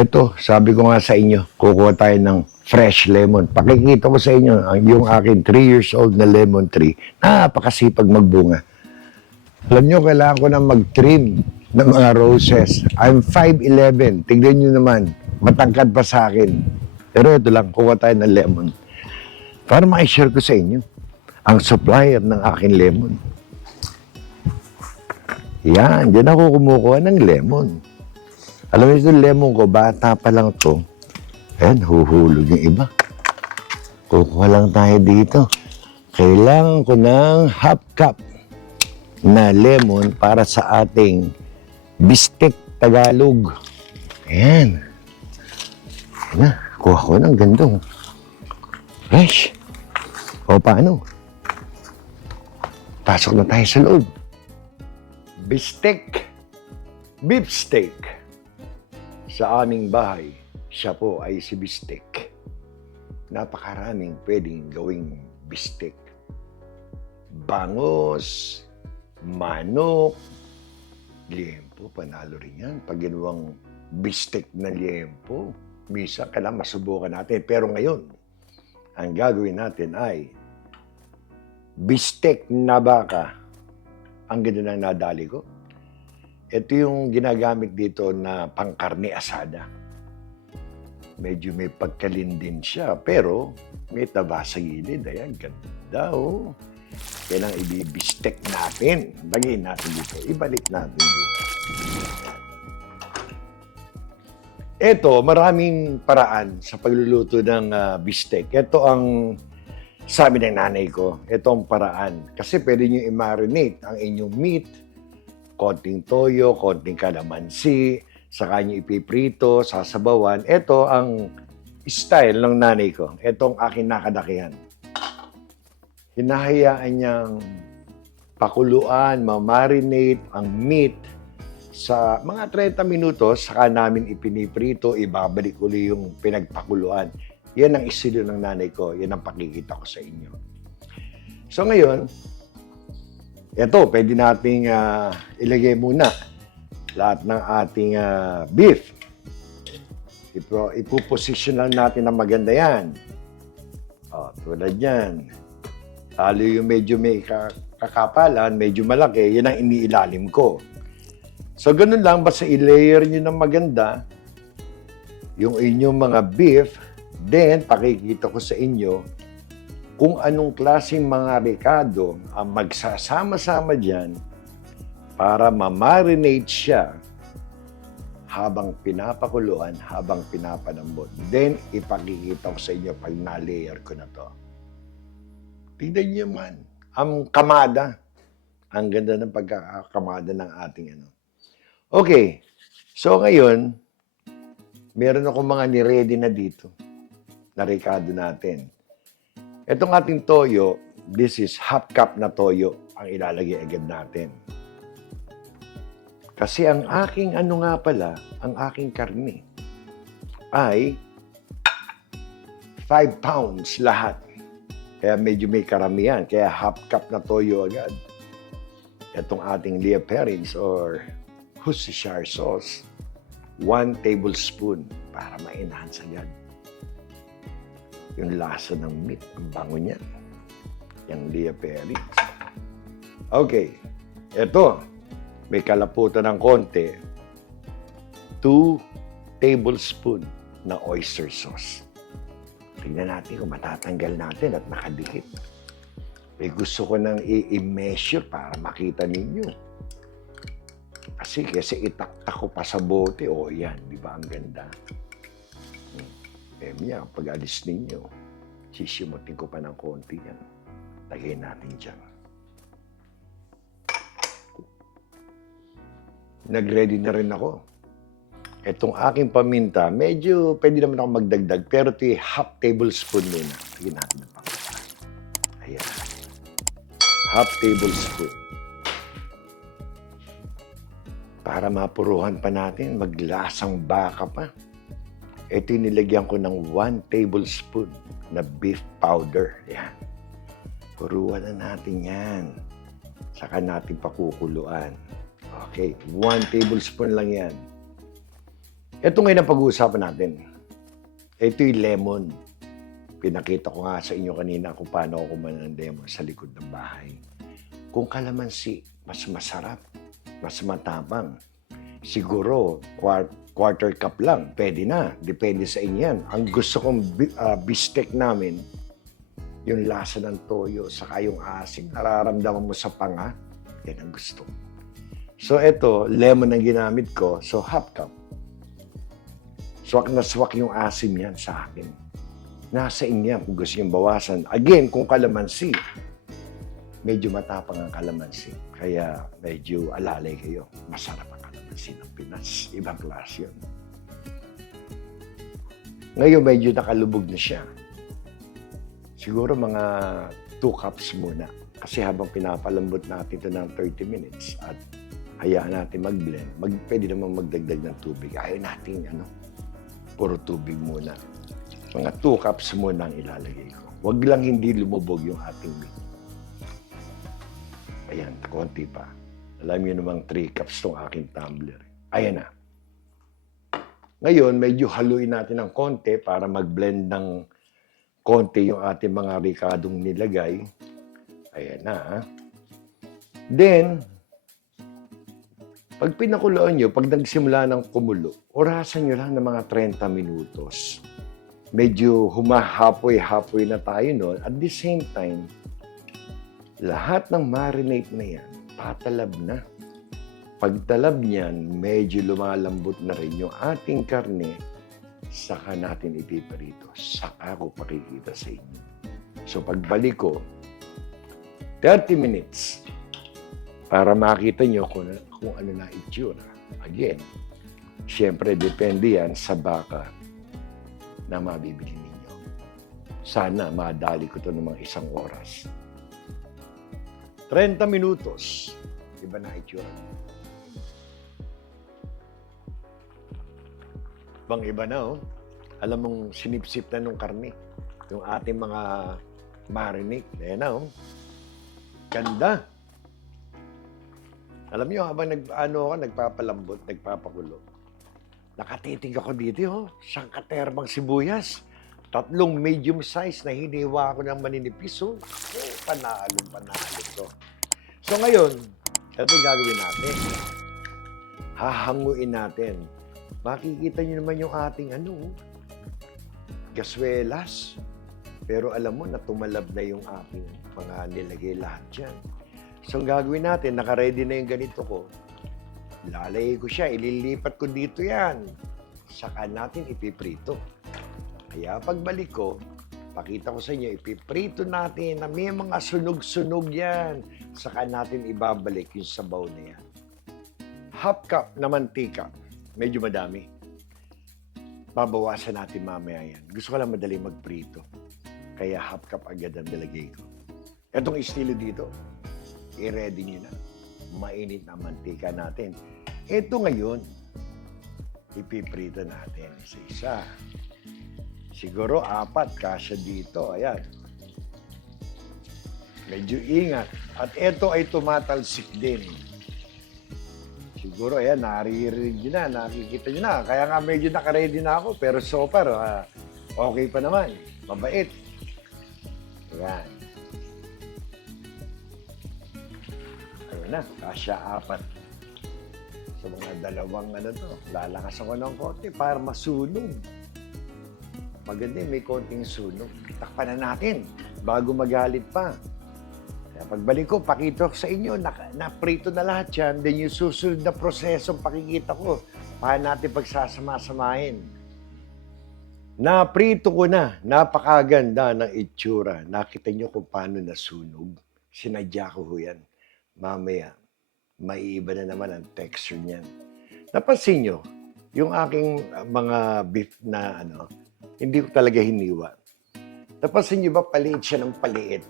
Eto, sabi ko nga sa inyo, kukuha tayo ng fresh lemon. Pakikita ko sa inyo yung akin 3 years old na lemon tree. Napakasipag magbunga. Alam nyo, kailangan ko na mag-trim ng mga roses. I'm 5'11". Tignan nyo naman, matangkad pa sa akin. Pero ito lang, kukuha tayo ng lemon. Para ma-share ko sa inyo ang supplier ng aking lemon. Yan, dyan ako kumukuha ng lemon. Alam mo ito, lemon ko, bata pa lang to. Ayan, huhulog yung iba. Kukuha lang tayo dito. Kailangan ko ng half cup na lemon para sa ating bistek Tagalog. Ayan. Ayan, kuha ko ng gandong. Fresh. O paano? Pasok na tayo sa loob. Bistek. Beef steak. Sa aming bahay, siya po ay si bistek. Napakaraming pwedeng gawing bistek. Bangos, manok, liempo, panalo rin yan. Pag ginawang bistek na liempo, misa kailangan masubukan natin. Pero ngayon, ang gagawin natin ay bistek na baka. Ang ganda ng nadali ko. Ito yung ginagamit dito na pangkarne asada. Medyo may pagkalindin siya, pero may taba sa gilid. Ayan, ganda oh. Yan ang ibibistek natin. Lagyan natin dito. Ibalik natin dito. Ito, maraming paraan sa pagluluto ng bistek. Ito ang sabi ng nanay ko. Ito ang paraan. Kasi pwede nyo i-marinate ang inyong meat, konting toyo, konting kalamansi, saka nyo ipiprito, sasabawan. Ito ang style ng nanay ko. Ito ang aking nakadakihan. Hinahayaan niyang pakuluan, mamarinate ang meat sa mga 30 minutos, saka namin ipiniprito, ibabalik uli yung pinagpakuluan. Yan ang estilo ng nanay ko. Yan ang pakikita ko sa inyo. So ngayon, ito, pwede nating ilagay muna lahat ng ating beef. Ipuposition lang natin na maganda yan. O, tulad yan. Lalo yung medyo may kakapalan, medyo malaki, yan ang iniilalim ko. So, ganun lang, basta i-layer nyo ng maganda yung inyong mga beef. Then, pakikita ko sa inyo kung anong klaseng mga rekado ang magsasama-sama dyan para ma-marinate siya habang pinapakuluan, habang pinapanambot. Then, ipakikita ko sa inyo pag na-layer ko na to. Tignan niyo man, ang kamada. Ang ganda ng pagkakamada ng ating ano. Okay, so ngayon, meron akong mga ni-ready na dito na rekado natin. Itong ating toyo, this is half cup na toyo ang ilalagay agad natin. Kasi ang aking ano nga pala, ang aking karne ay 5 pounds lahat. Kaya medyo may karamihan. Kaya half cup na toyo agad. Itong ating Lea Perrins or Worcestershire sauce, 1 tablespoon para ma-enhance agad yung lasa ng meat. Ang bango niyan. Yung Lea Perrins. Okay. Ito. May kalaputan ng konti. 2 tablespoon na oyster sauce. Tingnan natin kung matatanggal natin at nakadikit. Gusto ko nang i-measure para makita ninyo. Kasi itaktak ko pa sa bote. O yan, di ba ang ganda? Niya, pag alis ninyo, sisimutin ko pa ng konti yan. Lagay natin dyan. Nag-ready na rin ako. Itong aking paminta, medyo pwede naman ako magdagdag, pero ito yung half tablespoon muna. Lagyan natin ng paminta. Ayan. Half tablespoon. Para mapuruhan pa natin, maglasang baka pa. Ito yung nilagyan ko ng 1 tablespoon na beef powder. Ayan. Puruhan na natin yan. Saka natin pakukuluan. Okay, 1 tablespoon lang yan. Ito ngayon ang pag-uusapan natin. Ito yung lemon. Pinakita ko nga sa inyo kanina kung paano ako kumain ng lemon sa likod ng bahay. Kung kalamansi, mas masarap, mas matapang. Siguro, quarter cup lang, pwede na. Depende sa inyo yan. Ang gusto kong bistek namin, yung lasa ng toyo, saka yung asim, nararamdaman mo sa panga, yan ang gusto. So, ito, lemon ang ginamit ko, so half cup. Swak na swak yung asim yan sa akin. Nasa inyo kung gusto nyo bawasan. Again, kung kalamansi, medyo matapang ang kalamansi. Kaya medyo alalay kayo. Masarap ang kalamansi ng Pinas. Ibang klase yun. Ngayon, medyo nakalubog na siya. Siguro mga 2 cups muna. Kasi habang pinapalambot natin ito ng 30 minutes at hayaan natin mag-blend, pwede naman magdagdag ng tubig. Ayaw natin, puro tubig muna. Mga 2 cups muna ang ilalagay ko. Huwag lang hindi lumubog yung ating meat. Ayan, konti pa. Alam niyo namang 3 cups tong aking tumbler. Ayan na. Ngayon, medyo haluin natin ng konti para mag-blend ng konti yung ating mga ricadong nilagay. Ayan na. Then, pag pinakuloan nyo, pag nagsimula ng kumulo, orasan nyo lang ng mga 30 minutos. Medyo humahapoy-hapoy na tayo noon. At the same time, lahat ng marinate na yan, patalab na. Pagtalab niyan, medyo lumalambot na rin yung ating karne, saka natin ipiprito. Saka ko pakikita sa inyo. So pagbalik ko, 30 minutes para makita nyo kung ano na itsura. Again, siyempre depende yan sa baka na mabibili ninyo. Sana madali ko ito ng mga 1 oras. 30 minutos. Iba na itsura. Bang iba na, Alam mong sinipsip na nung karne. Yung ating mga marinate. Ayan na, Ganda. Alam niyo, habang nagpapalambot, nagpapakulo, nakatitig ako dito, sangkaterbang sibuyas. 3 medium size na hiniwa ko ng maninipis, panalo to. So ngayon, ito gagawin natin. Hahanguin natin. Makikita niyo naman yung ating gaswelas. Pero alam mo na tumalab na yung aking mga nilagay lahat dyan. So, ang gagawin natin, naka-ready na yung ganito ko. Lalagay ko siya, ililipat ko dito yan. Saka natin ipiprito. Kaya pagbalik ko, pakita ko sa inyo, ipiprito natin na may mga sunog-sunog yan. Saka natin ibabalik yung sabaw na yan. Half cup na mantika. Medyo madami. Babawasan natin mamaya yan. Gusto ko lang madali magprito. Kaya half cup agad ang nilagay ko. Itong estilo dito, i-ready nyo na. Mainit na mantika natin. Ito ngayon, ipiprito natin isa-isa. Siguro 4 kasya dito. Ayan. Medyo ingat. At ito ay tumatalsik din. Siguro, ayan, naririnig nyo na, nakikita nyo na. Kaya nga medyo nakaready na ako. Pero so far, okay pa naman. Mabait. Ayan. Na, kasya 4. So mga 2 lalakas ako ng konti para masunog. Maganda may konting sunog. Takpan na natin bago magalit pa. Kaya pagbalik ko, pakita ko sa inyo, na-prito na lahat yan. Then yung susunod na proseso, pakikita ko, paano natin pagsasama-samahin. Na-prito ko na, napakaganda ng itsura. Nakita nyo kung paano nasunog. Sinadya ko yan. Mamaya, maiiba na naman ang texture niyan. Napansin nyo, yung aking mga beef na hindi ko talaga hiniwa. Napansin nyo ba paliit siya ng paliit?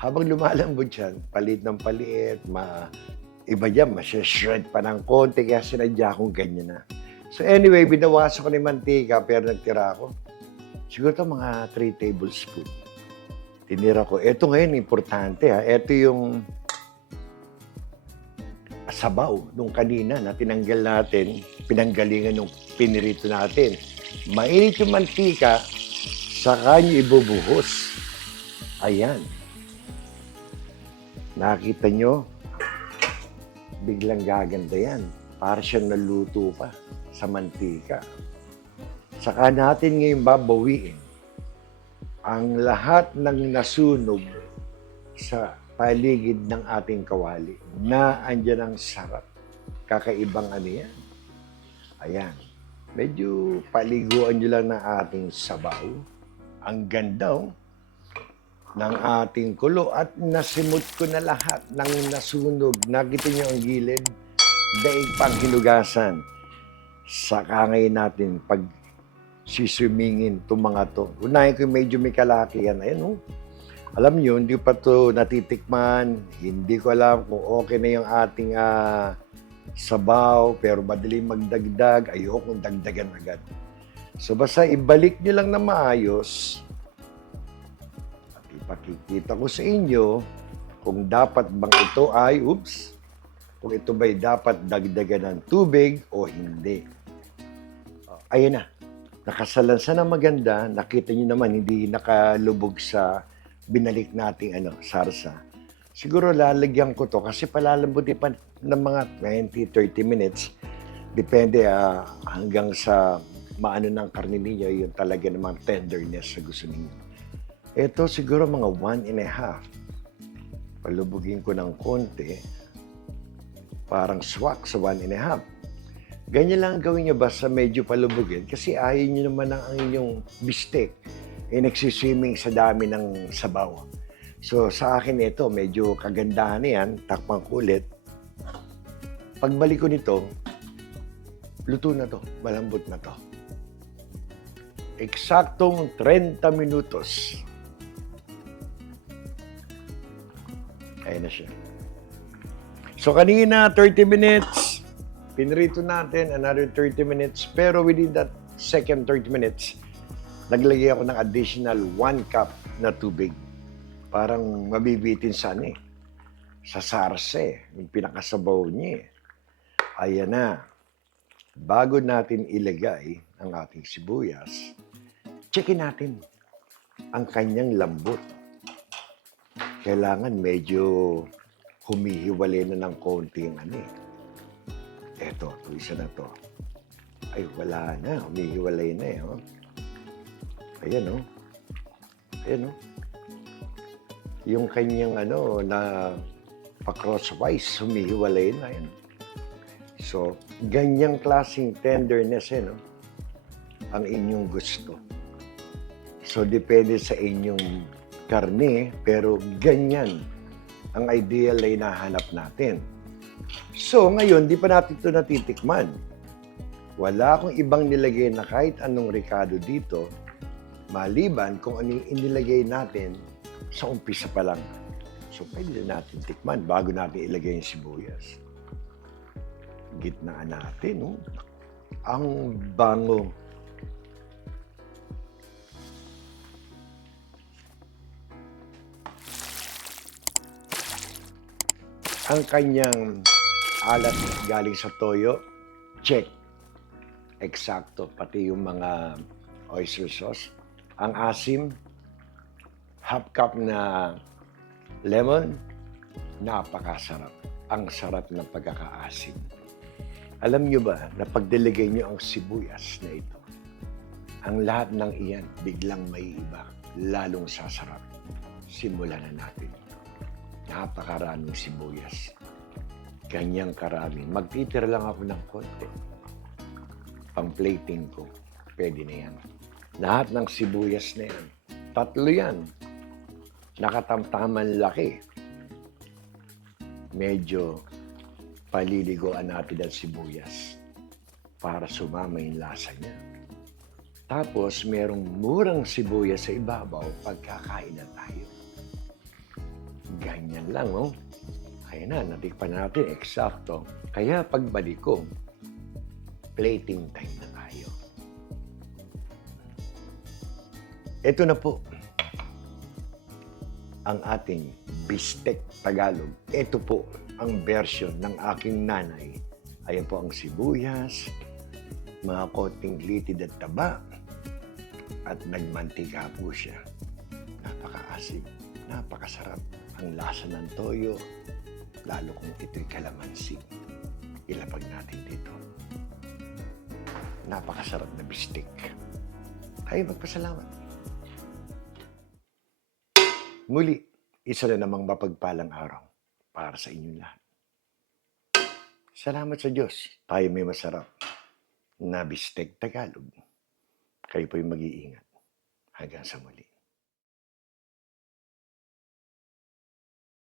Habang lumalambot siya, paliit ng paliit, iba dyan, masya-shred pa ng konti, kaya sinadya kong ganyan na. So anyway, binawasan ko ng mantika, pero nagtira ako. Siguro ito mga 3 tablespoon. Tinira ko. Ito ngayon, importante Ito yung sabaw nung kanina na tinanggal natin, pinanggalingan nung pinirito natin. Mainit yung mantika, saka nyo ibubuhos. Ayan. Nakita nyo? Biglang gaganda yan. Para siyang naluto pa sa mantika. Saka natin ngayon babawiin ang lahat ng nasunog sa paligid ng ating kawali na andyan ang sarap. Kakaibang ano yan. Ayan. Medyo paliguan nyo lang ng ating sabaw. Ang ganda ng ating kulo at nasimot ko na lahat ng nasunog. Nakita nyo ang gilid? Daig pang hinugasan. Saka ngayon natin pag siswimingin itong mga to. Unahin ko medyo may kalaki yan. Ayan Alam nyo, hindi pa to natitikman. Hindi ko alam kung okay na yung ating sabaw, pero madaling magdagdag. Ayokong dagdagan agad. So basta ibalik nyo lang na maayos. At ipakikita ko sa inyo kung dapat bang ito ay, kung ito ba'y dapat dagdagan ng tubig o hindi. Ayan na. Nakasalansa na maganda. Nakita nyo naman, hindi nakalubog sa binalik nating sarsa. Siguro lalagyan ko to kasi palalambutin pa ng mga 20-30 minutes. Depende hanggang sa maano ng karne ninyo, yung talaga namang tenderness na gusto ninyo. Ito siguro mga 1.5. Palubugin ko ng konti. Parang swak sa 1.5. Ganyan lang gawin nyo basta medyo palubugin kasi ayaw nyo naman ang inyong bistek nagsiswimming sa dami ng sabaw. So sa akin ito, medyo kagandahan na yan, takpang kulit. Pagbalik ko nito, luto na to, malambot na to. Eksaktong 30 minutos. Ayan na siya. So kanina, 30 minutes. Pinrito natin, another 30 minutes. Pero within that second 30 minutes, naglagay ako ng additional 1 cup na tubig. Parang mabibitin sa sarse, yung pinakasabaw niya. Ayan na. Bago natin ilagay ang ating sibuyas, checkin natin ang kanyang lambot. Kailangan medyo humihiwalay na ng konti yung Eto, isa na to. Ay, wala na. Humihiwalay na Ayan Ayan Yung kanyang na pa-crosswise, humihiwalay na yan. So, ganyang klaseng tenderness ang inyong gusto. So, depende sa inyong karne, pero ganyan ang ideal ay nahanap natin. So, ngayon, di pa natin ito natitikman. Wala akong ibang nilagay na kahit anong ricado dito, maliban kung ano yung inilagay natin sa umpisa pa lang. So, pwede natin tikman bago natin ilagay yung sibuyas. Gitnaan natin, Ang bango. Ang kanyang alat galing sa toyo, check. Eksakto, pati yung mga oyster sauce. Ang asim, half cup na lemon, napakasarap. Ang sarap ng pagkakaasim. Alam nyo ba na pagdelegay nyo ang sibuyas na ito, ang lahat ng iyan biglang may iba, lalong sasarap. Simulan na natin. Napakaraming sibuyas. Ganyang karami. Magtitira lang ako ng konti. Pang-plating ko. Pwede na yan. Lahat ng sibuyas na yan. 3 yan. Nakatamtaman laki. Medyo paliliguan natin ang sibuyas para sumama yung lasa niya. Tapos, merong murang sibuyas sa ibabaw pagkakain na tayo. Ganyan lang, Kaya na, natikpan natin, eksakto. Kaya pagbalik ko, plating time na tayo. Ito na po, ang ating bistek Tagalog. Ito po ang version ng aking nanay. Ayan po ang sibuyas, mga konting litid at taba, at nagmantika po siya. Napakaasim, napakasarap ang lasa ng toyo, lalo kung ito'y kalamansi. Ilapag natin dito. Napakasarap na bistik. Tayo magpasalamat. Muli, isa na namang mapagpalang araw para sa inyong lahat. Salamat sa Diyos, tayo may masarap na bistek Tagalog. Kayo po'y mag-iingat. Hanggang sa muli.